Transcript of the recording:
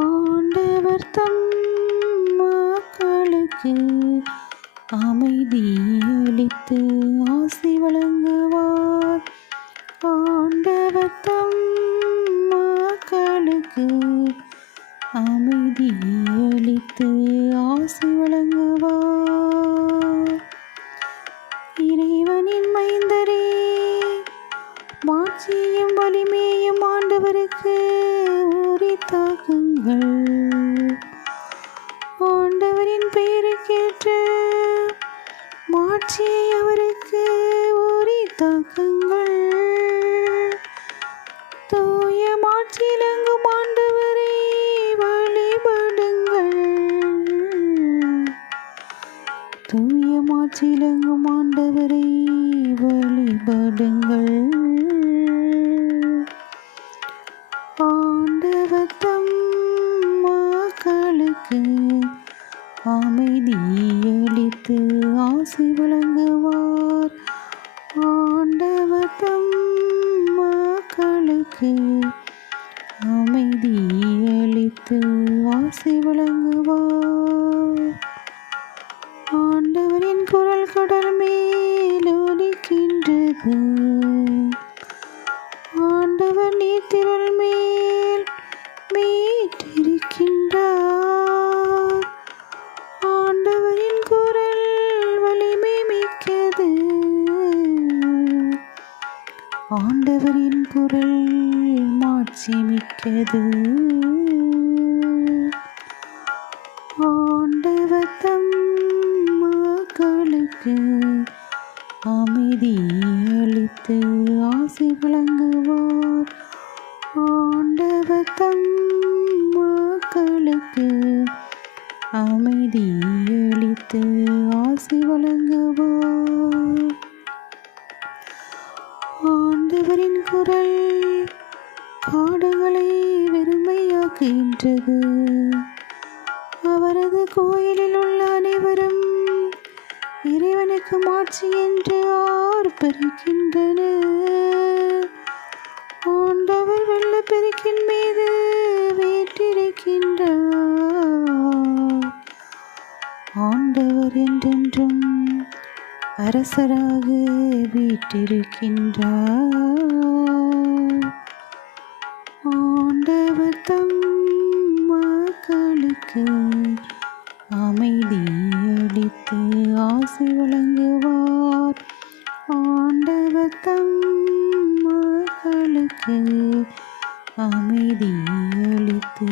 ஆண்டவர் தம் மக்களுக்கு அமைதியளித்து ஆசி வழங்குவார். ஆண்டவர் தம் மக்களுக்கு அமைதியளித்து ஆசி வழங்குவார். இறைவனின் மைந்தரே, மாட்சியும் வலிமையும் ஆண்டவருக்கு உரித்தாக்குங்கள். ஆண்டவரின் பெயருக்கேற்ற மாட்சியை அவருக்கு உரித்தாக்குங்கள். தூய மாட்சியிலங்கும் ஆண்டவரை வழிபடுங்கள். தூய மாட்சியிலங்கும் ஆண்டவரை வழிபடுங்கள். ஆண்டவர் தம் மக்களுக்கு அமைதியளித்து ஆசி வழங்குவார். ஆண்டவர் தம் மக்களுக்கு அமைதியளித்து ஆசி வழங்குவார். ஆண்டவரின் குரல் கடல் மேல் ஒலிக்கின்றது. ஆண்டவர் நீர்த்திரள் மேல் மீட்டிருக்கின்றார். ஆண்டவரின் குரல் வலிமை மிக்கது. ஆண்டவரின் குரல் மாட்சி மிக்கது. ஆண்டவர் தம் மக்களுக்கு அமைதியளித்து ஆசி வழங்குவார். ஆண்டவர் தம் மக்களுக்கு அமைதியளித்து ஆசி வழங்குவார். ஆண்டவரின் குரல் காடுகளை வெறுமையாக்குகின்றது. அவரது கோயிலில் உள்ள அனைவரும் இறைவனுக்கு மாட்சி என்று ஆர்ப்பரிக்கின்றனர். ஆண்டவர் வெள்ளப்பெருக்கின் மீது வீற்றிருக்கின்றார். ஆண்டவர் என்றென்றும் அரசராக வீற்றிருக்கின்றார். ஆண்டவர் தம் மக்களுக்கு அமைதியளித்து ஆசி வழங்குவார். ஆண்டவர் தம் மக்களுக்கு அமைதியளித்து